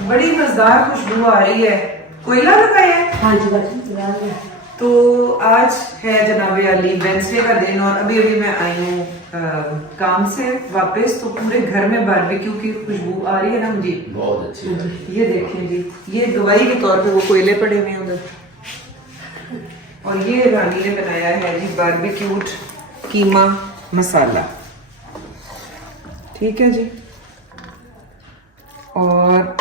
बड़ी मजेदार खुशबू आ रही है। कोयला लगाया है? हाँ जी बस। तो आज है जनाब अली वेंसडे का दिन और अभी अभी मैं आई हूँ काम से वापस, तो पूरे घर में बारबेक्यू की खुशबू आ रही है ना मुझे, बहुत अच्छी। ये देखें जी, ये गवाही के तौर पे वो कोयले पड़े हुए हैं उधर। और ये रानी ने बनाया है जी बारबेक्यूड कीमा मसाला, ठीक है जी। और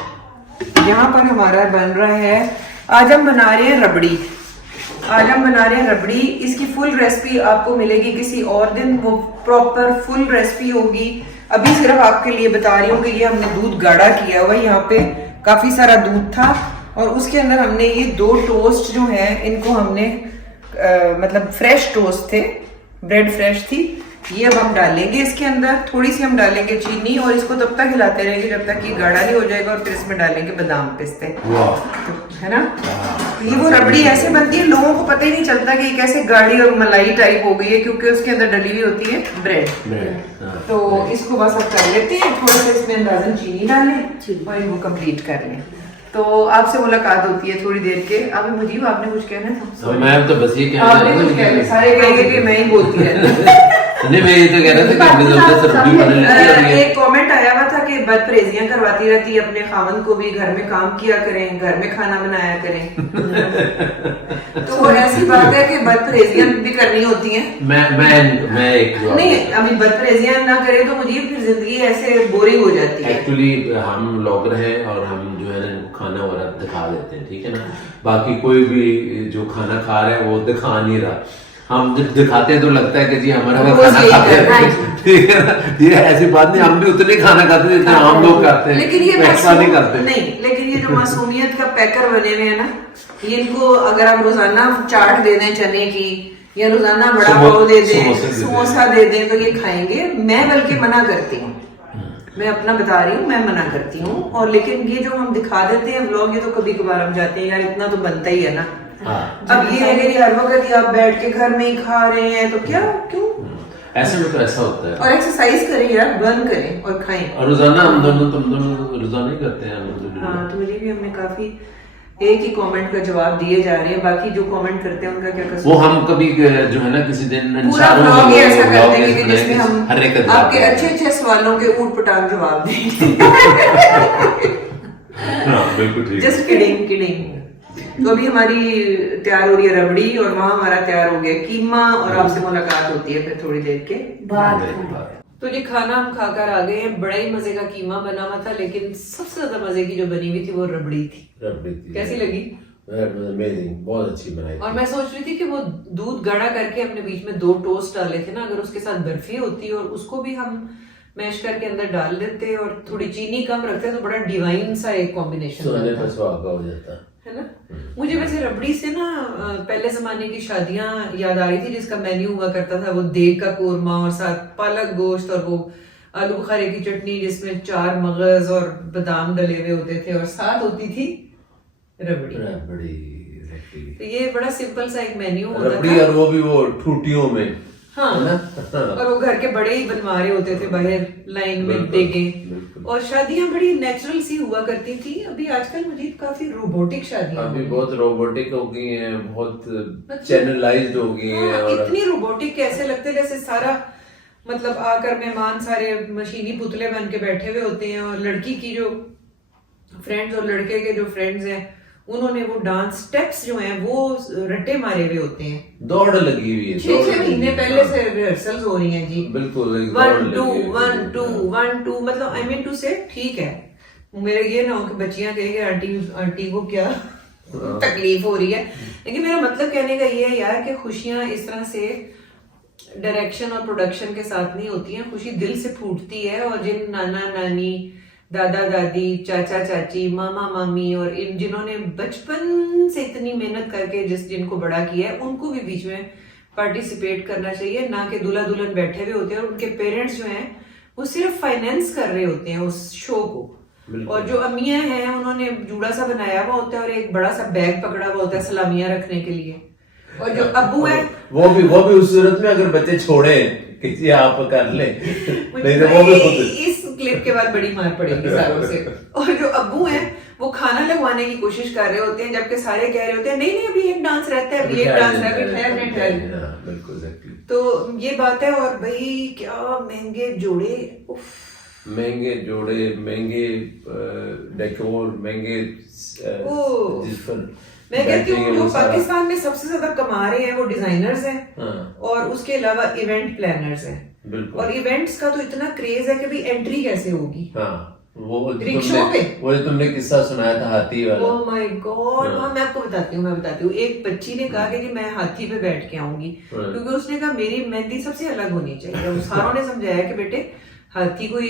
यहाँ पर हमारा बन रहा है, आज हम बना रहे हैं रबड़ी। आज हम बना रहे हैं रबड़ी। इसकी फुल रेसिपी आपको मिलेगी किसी और दिन, वो प्रॉपर फुल रेसिपी होगी। अभी सिर्फ आपके लिए बता रही हूँ कि ये हमने दूध गाढ़ा किया हुआ है। यहाँ पे काफी सारा दूध था और उसके अंदर हमने ये 2 टोस्ट जो है इनको हमने मतलब फ्रेश टोस्ट थे, ब्रेड फ्रेश थी, ये अब हम डालेंगे इसके अंदर। थोड़ी सी हम डालेंगे चीनी और इसको तब तक हिलाते रहेंगे जब तक ये गाढ़ा नहीं हो जाएगा। और फिर इसमें डालेंगे बादाम पिस्ते, है ना। ये वो रबड़ी ऐसे बनती है, लोगों को पता ही नहीं चलता कि ये कैसे गाढ़ी और मलाई टाइप हो गई है, क्योंकि उसके अंदर डली हुई होती है ब्रेड। तो इसको बस अब कर लेते हैं, थोड़ा सा इसमें अंदाजन चीनी डालें और इनको कंप्लीट कर लें। तो आपसे मुलाकात होती है थोड़ी देर के। अभी मुझीब आपने कुछ कहना था? मैं तो बस ये आपने कुछ कहना, सारे कहेंगे कि मैं ही बोलती रहती नहीं, मैं ये तो कह रहा था कि अपनी तरफ से रबड़ी बना लेती है। एक कमेंट आया हुआ था कि बदपरहेजियां करवाती रहती है अपने खावंद को भी, घर में काम किया करें, घर में खाना बनाया करें। तो वो ऐसी बात है कि बदपरहेजियां भी करनी होती हैं। मैं एक नहीं, अभी बदपरहेजियां ना करें तो मुझे फिर जिंदगी ऐसे बोरिंग हो जाती है। एक्चुअली हम ब्लॉगर हैं और हम जो है ना खाना वगैरह दिखा देते हैं, ठीक है ना। बाकी कोई भी जो खाना खा रहा है वो दिखा नहीं रहा। हम जब दिखाते हैं तो लगता है कि जी हमारा खाना खाते हैं, ठीक है ना। ये ऐसी बात नहीं, हम भी उतने खाना खाते हैं जितना हम लोग खाते हैं, लेकिन ये एक्स्ट्रा नहीं करते। नहीं, लेकिन ये जो मासूमियत का पैकर बने हुए हैं ना, ये इनको अगर आप रोजाना चाट दे दें चने की या रोजाना बड़ा पाव दे दें, समोसा दे दें, तो ये खाएंगे। मैं बल्कि मना करती हूँ, मैं अपना बता रही हूँ, मैं मना करती हूँ। और लेकिन ये जो हम दिखा देते हैं व्लॉग, ये तो कभी कभार हम जाते हैं यार, इतना तो बनता ही है ना। अब ये है कि हर वक्त आप बैठ के घर में ही खा रहे हैं तो क्या, क्यों? ऐसे में तो ऐसा होता है। और एक्सरसाइज करें यार, बर्न करें और खाएं। और रोजाना हम दोनों रोजाना ही करते हैं। हाँ, तो मुझे भी हमने काफी एक ही कमेंट का जवाब दिए जा रहे हैं, बाकी जो कमेंट करते हैं उनका क्या कसूर? वो हम कभी जो है ना किसी दिन पूरा ब्लॉग ही ऐसा करते हैं कि जिसमें हम आपके अच्छे सवालों के ऊट पटांग जवाब देंगे। बिल्कुल ठीक। Just kidding. तो अभी हमारी तैयार हो रही है रबड़ी और वहाँ हमारा तैयार हो गया कीमा, और आपसे मुलाकात होती है फिर थोड़ी देर के बाद। तो ये खाना हम खाकर आ गए हैं। बड़ा ही मजे का कीमा बना हुआ था, लेकिन सबसे ज्यादा मजे की जो बनी हुई थी वो रबड़ी थी। कैसी लगी? अमेजिंग, बहुत अच्छी बनाई। और मैं सोच रही थी कि वो दूध गाढ़ा करके अपने बीच में 2 टोस्ट डाले थे ना, अगर उसके साथ बर्फी होती और उसको भी हम मैश करके अंदर डाल देते और थोड़ी चीनी कम रखते तो बड़ा डिवाइन सा एक कॉम्बिनेशन हो जाता है ना। मुझे वैसे रबड़ी से ना पहले जमाने की शादियां याद आ रही थी, जिसका मेन्यू हुआ करता था वो देग का कोरमा और साथ पालक गोश्त और वो आलू बुखारे की चटनी जिसमें 4 मगज और बादाम डले हुए होते थे, और साथ होती थी रबड़ी। तो ये बड़ा सिंपल सा एक मेन्यू होता था। और वो भी वो ठूटियों में, हाँ, और वो घर के बड़े ही बनवा रहे होते थे बाहर लाइन में देगे, और शादियां बड़ी नेचुरल सी हुआ करती थी। अभी आजकल मुझे काफी रोबोटिक शादियां, अभी बहुत रोबोटिक हो गई हैं, बहुत चैनलाइज्ड हो गई हैं। और इतनी रोबोटिक कैसे लगते जैसे सारा मतलब आकर मेहमान सारे मशीनी पुतले बन के बैठे हुए होते हैं, और लड़की की जो फ्रेंड्स और लड़के के जो फ्रेंड्स हैं उन्होंने वो डांस स्टेप्स जो हैं वो रट्टे मारे हुए होते हैं, दौड़ लगी हुई है। 6 महीने पहले से रिहर्सल्स हो रही हैं जी। बिल्कुल 1 2 1 2 1 2, मतलब आई मीन टू से ठीक है। मेरे ये ना हो कि बच्चियां कहेंगे आंटी को क्या तकलीफ हो रही है, लेकिन मेरा मतलब कहने का ये है यार कि खुशियां इस तरह से डायरेक्शन और प्रोडक्शन के साथ नहीं होती हैं। खुशी दिल से फूटती है, और जिन नाना नानी, दादा दादी, चाचा चाची, मामा मामी और इन जिन्होंने बचपन से इतनी मेहनत करके जिनको बड़ा किया है, उनको भी बीच में पार्टिसिपेट करना चाहिए, ना कि दूल्हा दुल्हन बैठे हुए होते हैं और उनके पेरेंट्स जो हैं वो सिर्फ फाइनेंस कर रहे होते हैं उस शो को। और जो अम्मियां हैं उन्होंने जूड़ा सा बनाया हुआ होता है और एक बड़ा सा बैग पकड़ा हुआ होता है सलामियां रखने के लिए, और जो अब्बू है वो भी उस सूरत में अगर बच्चे छोड़े किसी आप कर ले, नहीं तो वो भी इस क्लिप के बाद बड़ी मार पड़ेगी सारों से। और जो अब्बू हैं वो खाना लगवाने की कोशिश कर रहे होते हैं, जबकि सारे कह रहे होते हैं नहीं नहीं अभी एक डांस रहता है, अभी एक डांस रहता है, ठहर। बिल्कुल exactly। तो ये बात है। और भाई क्या महंगे जोड़े, महंगे जोड़े, महंगे डेकोर, महंगे मैं कहती हूँ जो पाकिस्तान में सबसे ज्यादा कमा रहे हैं वो डिजाइनर्स हैं। हाँ। और उसके अलावा इवेंट प्लानर्स हैं। बिल्कुल। और इवेंट्स का तो इतना क्रेज है कि भाई एंट्री कैसे होगी। हाँ, वो रिक्शों पे वो तुमने किस्सा सुनाया था हाथी वाला। Oh my God. हाँ मैं आपको बताती हूँ। एक बच्ची ने कहा कि जी मैं हाथी पे बैठ के आऊंगी, क्योंकि उसने कहा मेरी मेहंदी सबसे अलग होनी चाहिए। सारों ने समझाया कि बेटे हाथी कोई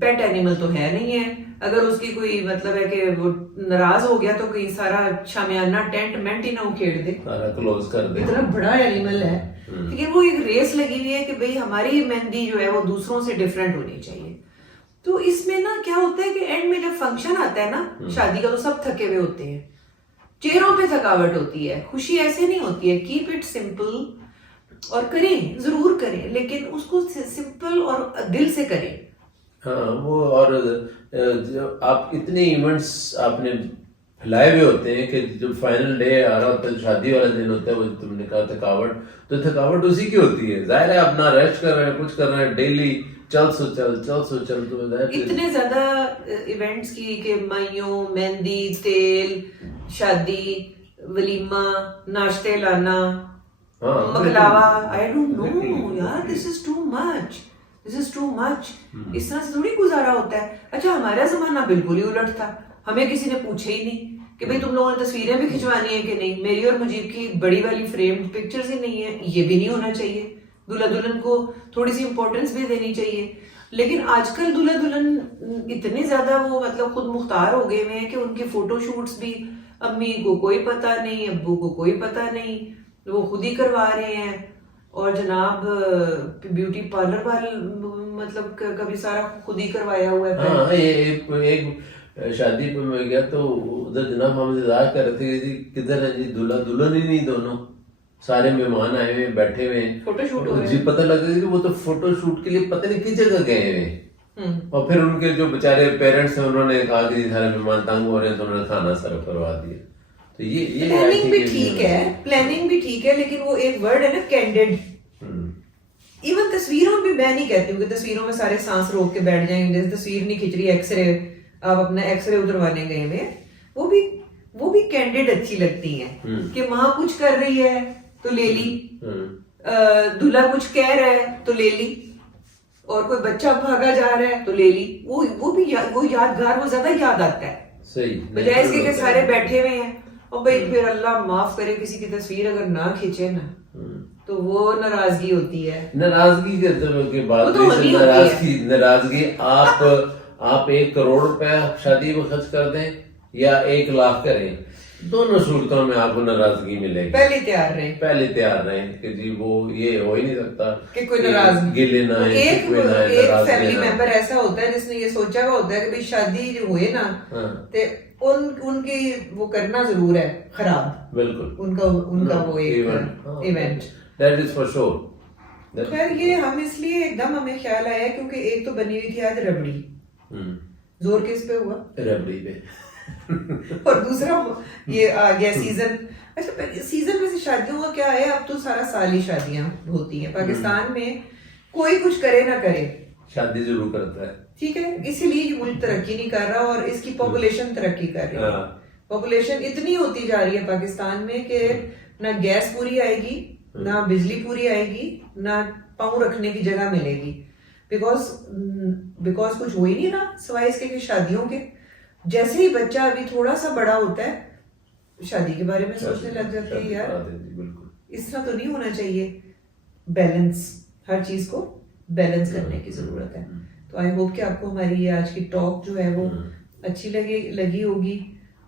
पेट एनिमल तो है नहीं है, अगर उसकी कोई मतलब है कि वो नाराज हो गया तो कहीं सारा शामियाना टेंट मेंट ही ना उखेड़ दे, सारा क्लोज कर दे, इतना बड़ा एनिमल है। लेकिन वो एक रेस लगी हुई है कि भाई हमारी मेहंदी जो है वो दूसरों से डिफरेंट होनी चाहिए। तो इसमें ना क्या होता है कि एंड में जब फंक्शन आता है ना शादी का, तो सब थके हुए होते हैं, चेहरों पे थकावट होती है, खुशी ऐसे नहीं होती है। कीप इट सिंपल और करें, जरूर करें, लेकिन उसको सिंपल और दिल से करें। हाँ वो, और आप इतने इवेंट्स आपने फैलाए हुए होते हैं कि जो फाइनल डे आ रहा होता है, शादी वाला दिन होता है, वो तुमने कहा थकावट, तो थकावट उसी की होती है। जाहिर है अपना रेस्ट कर रहे हैं, कुछ कर रहे हैं, डेली चल सो चल तो इतने ज्यादा इवेंट्स की कि माइयों, मेहंदी, तेल, शादी, वलीमा, नाश्ते लाना, मकलावा, आई डोंट नो यार, दिस इज टू मच। इस तरह से थोड़ी गुजारा होता है। अच्छा हमारा जमाना बिल्कुल ही उलट था, हमें किसी ने पूछे ही नहीं कि भाई तुम लोगों ने तस्वीरें भी खिंचवानी है कि नहीं। मेरी और मुजीब की बड़ी वाली फ्रेम्ड पिक्चर्स ही नहीं है, ये भी नहीं होना चाहिए। दूल्हा दुल्हन को थोड़ी सी इंपॉर्टेंस भी देनी चाहिए। लेकिन आजकल दूल्हा दुल्हन इतने ज्यादा वो मतलब खुद मुख्तार हो गए हैं कि उनके फोटोशूट्स भी अम्मी को कोई पता नहीं, अब्बू को कोई पता नहीं, वो खुद ही करवा रहे हैं। और जनाब ब्यूटी पार्लर वाले मतलब कभी सारा खुद ही करवाया हुआ है। हाँ, एक शादी पे मैं गया तो उधर जनाब हम इंतजार कर रहे थे कि किधर है जी दूल्हा दुल्हन ही नहीं, दोनों सारे मेहमान आए हुए बैठे हुए फोटोशूट हो जी। पता लगा कि वो तो फोटोशूट के लिए पता नहीं किस जगह गए हुए। और फिर उनके जो बेचारे पेरेंट्स हैं उन्होंने कहा कि सारे मेहमान तंग हो रहे हैं, तो उन्होंने खाना सर्व करवा दिया। तो ये प्लानिंग भी ठीक है, प्लानिंग भी ठीक है, लेकिन वो एक वर्ड है ना कैंडिड। इवन तस्वीरों भी मैं नहीं कहती हूँ कि तस्वीरों में सारे सांस रोक के बैठ जाएंगे, जैसे तस्वीर नहीं खिंच रही, एक्सरे आप अपना एक्सरे उतरवाने गए में, वो भी कैंडिड अच्छी लगती हैं कि माँ कुछ कर रही है तो ले ली, दूल्हा कुछ कह रहा है तो ले ली, और कोई बच्चा भागा जा रहा है तो ले ली। वो यादगार, वो ज्यादा याद आता है। सही, बजाय इसके कि सारे बैठे हुए हैं और भाई फिर अल्लाह माफ करे किसी की तस्वीर अगर ना खींचे ना तो वो नाराजगी होती है। नाराजगी के बाद तो नाराजगी आप 1 करोड़ रुपया शादी में खर्च कर दें या 1 लाख करें, दोनों सूरतों में आपको नाराजगी मिलेगी। पहले तैयार रहे कि जी वो ये हो ही नहीं सकता कि कोई नाराजगी गिले ना है। एक फैमिली मेंबर ऐसा होता है जिसने ये सोचा हुआ होता है कि भाई शादी जो हुए ना ते उनकी वो करना जरूर है खराब, बिल्कुल उनका वो एक event, that is for sure. खैर ये हम इसलिए एकदम हमें ख्याल आया क्योंकि एक तो बनी हुई थी आज रबड़ी, जोर किस पे हुआ? रबड़ी पे। और दूसरा ये आ गया सीजन। अच्छा सीजन में से शादियों का क्या है, अब तो सारा साल ही शादियां होती हैं पाकिस्तान में, कोई कुछ करे ना करे शादी जरूर करता है। ठीक है, इसीलिए ये मुल्क तरक्की नहीं कर रहा और इसकी पॉपुलेशन तरक्की कर रही है। पॉपुलेशन इतनी होती जा रही है पाकिस्तान में कि ना गैस पूरी आएगी, ना बिजली पूरी आएगी, ना पाँव रखने की जगह मिलेगी। बिकॉज कुछ हो ही नहीं रहा सिवाय इसके कि शादियों के। जैसे ही बच्चा अभी थोड़ा सा बड़ा होता है शादी के बारे में सोचने लग जाते हैं यार इस तरह तो नहीं होना चाहिए। बैलेंस, हर चीज को बैलेंस करने की जरूरत है। तो आई होप कि आपको हमारी ये आज की टॉक जो है वो अच्छी लगी होगी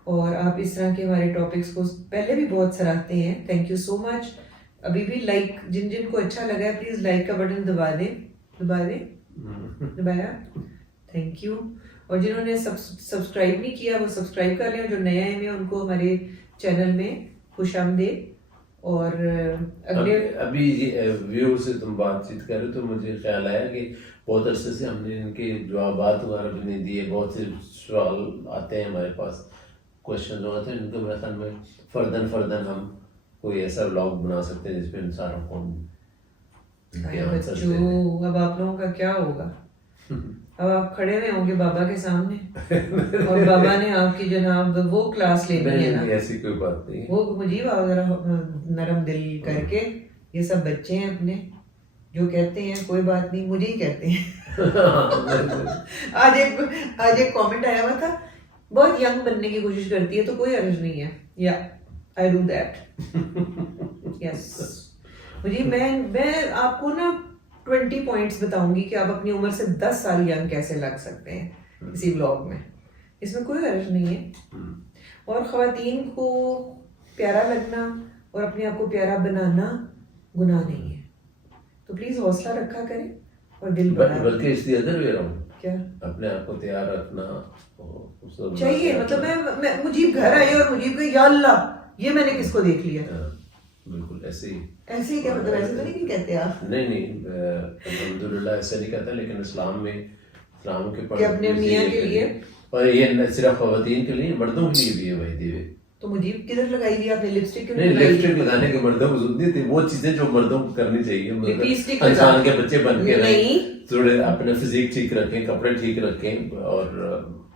और आप इस तरह के हमारे टॉपिक्स को पहले भी बहुत सराहते हैं। Thank you so much. अभी भी लाइक जिन को अच्छा लगा है प्लीज लाइक का बटन दबाया। Thank you. और जिन्होंने सब्सक्राइब नहीं किया वो सब्सक्राइब कर लें, जो नए आए हैं उनको हमारे चैनल में खुशामदीद। और अगले अभी व्यू से तुम बातचीत कर रहे हो तो मुझे ख्याल आया कि बहुत अरसे से हमने इनके जवाबात वगैरह भी नहीं दिए। बहुत से सवाल आते हैं हमारे पास, क्वेश्चन आते हैं, इनको मेरे ख्याल में फर्दन हम कोई ऐसा व्लॉग बना सकते हैं जिसमें इन सारों को बच्चों, अब आप लोगों का क्या होगा? अब आप खड़े हुए होंगे बाबा के सामने और बाबा ने आपकी जनाब वो क्लास लेनी है ना। ऐसी कोई बात नहीं, वो मुझे जरा नरम दिल करके, ये सब बच्चे हैं अपने जो कहते हैं कोई बात नहीं, मुझे ही कहते हैं। आज एक कमेंट आया हुआ था, बहुत यंग बनने की कोशिश करती है तो कोई अर्ज नहीं है, या आई डू दैट। यस, मुझे मैं आपको ना 20 पॉइंट्स बताऊंगी कि आप अपनी उम्र से 10 साल यंग कैसे लग सकते हैं इसी व्लॉग में, इसमें कोई हर्ज नहीं है। और ख़वातीन को प्यारा लगना और अपने आप को प्यारा बनाना गुनाह नहीं है, तो प्लीज हौसला रखा करें और दिल बना, बल्कि इसलिए अदर वे रहा हूँ, क्या अपने आप को तैयार रखना चाहिए। मतलब मैं मुजीब घर आई और मुजीब को या अल्लाह ये मैंने किसको देख लिया, बिल्कुल ऐसे ही क्या मतलब, ऐसे तो नहीं कहते आप? नहीं अल्हम्दुलिल्लाह ऐसे नहीं कहता, लेकिन इस्लाम में इस्लाम के कि अपने मियाँ के लिए, और ये न सिर्फ ख़वातीन के लिए, मर्दों के लिए भी है भाई दीवे। तो मुजीब किधर लगाई थी आपने लिपस्टिक? नहीं, लिपस्टिक लगाने के मर्दों को जरूरत नहीं थी, वो चीजें जो मर्दों को करनी चाहिए। इंसान के बच्चे बन के रहें, थोड़े अपने फिजिक ठीक रखें, कपड़े ठीक रखें और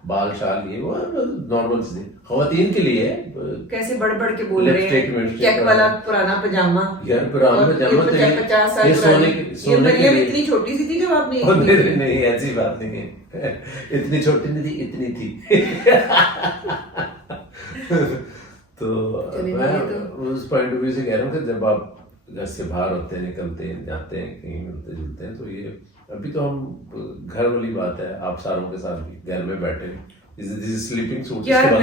बाल शाल, ये वो नॉर्मल चीजें ख़वातीन के लिए। कैसे बढ़ के बोल रहे हैं, चेक वाला पुराना पजामा, यार पुराना पजामा तो ये 50 साल सोने के लिए इतनी छोटी सी थी जब आपने नहीं ऐसी बात नहीं है, इतनी छोटी नहीं थी, इतनी थी। तो मैं उस पॉइंट ऑफ व्यू से कह रहा हूँ कि जब आप घर से बाहर होते हैं, निकलते हैं, जाते हैं, कहीं मिलते जुलते हैं, तो ये अभी तो हम घर वाली बात है, आप सारों के साथ भी घर में बैठे स्लीपिंग सूट। यार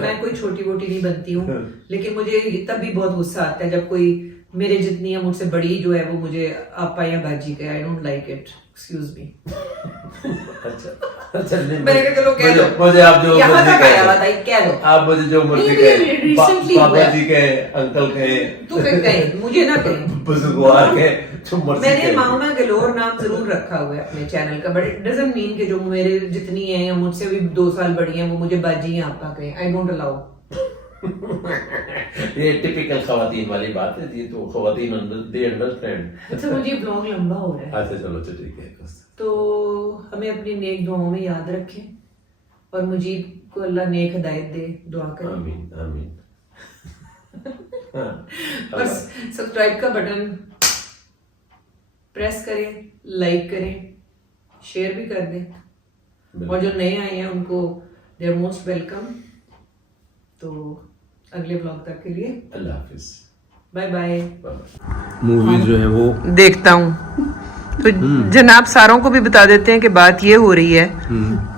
मैं कोई छोटी मोटी नहीं बनती हूँ, लेकिन मुझे तब भी बहुत गुस्सा आता है जब कोई मेरे जितनी या मुझसे बड़ी जो है वो मुझे आपा या बाजी के, I don't like it, excuse me. अच्छा मैंने कहा चलो कह दो, मुझे आप जो यहाँ तक आया हुआ था, कह दो आप मुझे जो मर्जी कहे, पापा जी के, अंकल के, तू कहे, मुझे ना कहे, बुजुर्गवार के, जो मर्जी कहे। मैंने मामा गलोर नाम जरूर रखा हुआ है अपने चैनल का, बट इट डजंट मीन कि जो मेरे जितनी है या मुझसे भी 2 साल बड़ी हैं वो मुझे बाजी या आपा कहे, आई डोंट अलाउ। ये टिपिकल ख़वातीन वाली बात है, ये तो ख़वातीन दे अंडरस्टैंड। अच्छा मुझे ब्लॉग लंबा हो रहा है, अच्छा चलो ठीक है। तो हमें अपनी नेक दुआओं में याद रखें और मुजीब को अल्लाह नेक हिदायत दे, दुआ करें। आमीन आमीन। और सब्सक्राइब का बटन प्रेस करें, लाइक करें, शेयर भी कर दें, और जो नए आए हैं उनको दे आर मोस्ट वेलकम। तो अगले ब्लॉग तक के लिए अल्लाह हाफिज, बाय बाय। मूवी जो है वो देखता हूँ, तो जनाब सारों को भी बता देते हैं कि बात ये हो रही है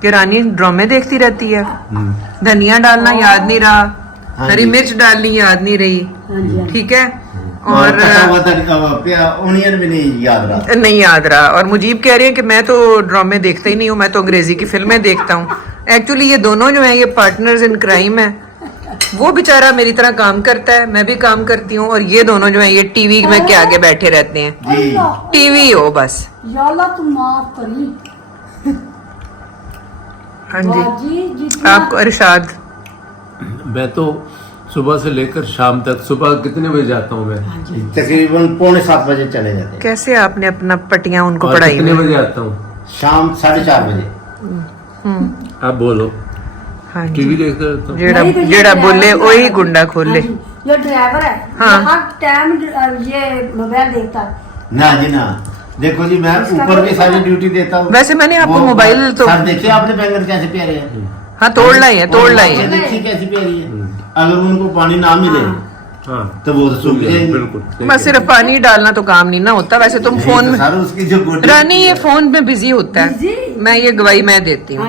कि रानी ड्रामे देखती रहती है, धनिया डालना याद नहीं रहा, हरी मिर्च डालनी याद नहीं रही, ठीक है, और ओनियन भी नहीं याद रहा। और मुजीब कह रही है कि मैं तो ड्रामे देखता ही नहीं हूँ, मैं तो अंग्रेजी की फिल्में देखता हूँ। एक्चुअली ये दोनों जो है ये पार्टनर्स इन क्राइम है, वो बेचारा मेरी तरह काम करता है, मैं भी काम करती हूँ, और ये दोनों जो है ये टीवी में के आगे बैठे रहते हैं, टीवी हो बस। तुम माफ करी। हाँ जी, आपको इरशाद। मैं तो सुबह से लेकर शाम तक, सुबह कितने बजे जाता हूँ मैं? तकरीबन 6:45 बजे चले जाते हैं। कैसे आपने अपना पटियां उनको और पढ़ाई? कितने बजे आता हूँ? शाम 4:30 बजे। आप बोलो। हाँ जी, टीवी देखते रहता हूँ। जेड़ा बोले वही गुंडा खोले। ये ड्राइवर है, हाँ। यहाँ टाइम ये मोबाइल देखता है। ना जी ना, देखो जी मैं ऊपर भी सारी ड्यूटी देता हूँ। वैसे मैंने आपको मोबाइल तो सर देखिए आपने बैंगन कैसे प्यारे हैं। हाँ तोड़ लाई है, तोड़ लाई है। देखिए कैसी प्यारी है। अगर उनको पानी ना मिले तो वो तो सूख जाएंगे। बिल्कुल, बस सिर्फ पानी डालना तो काम नहीं ना होता। वैसे तुम फोन में, सर उसकी जो रानी ये फोन में बिजी होता है, मैं ये गवाही मैं देती हूँ।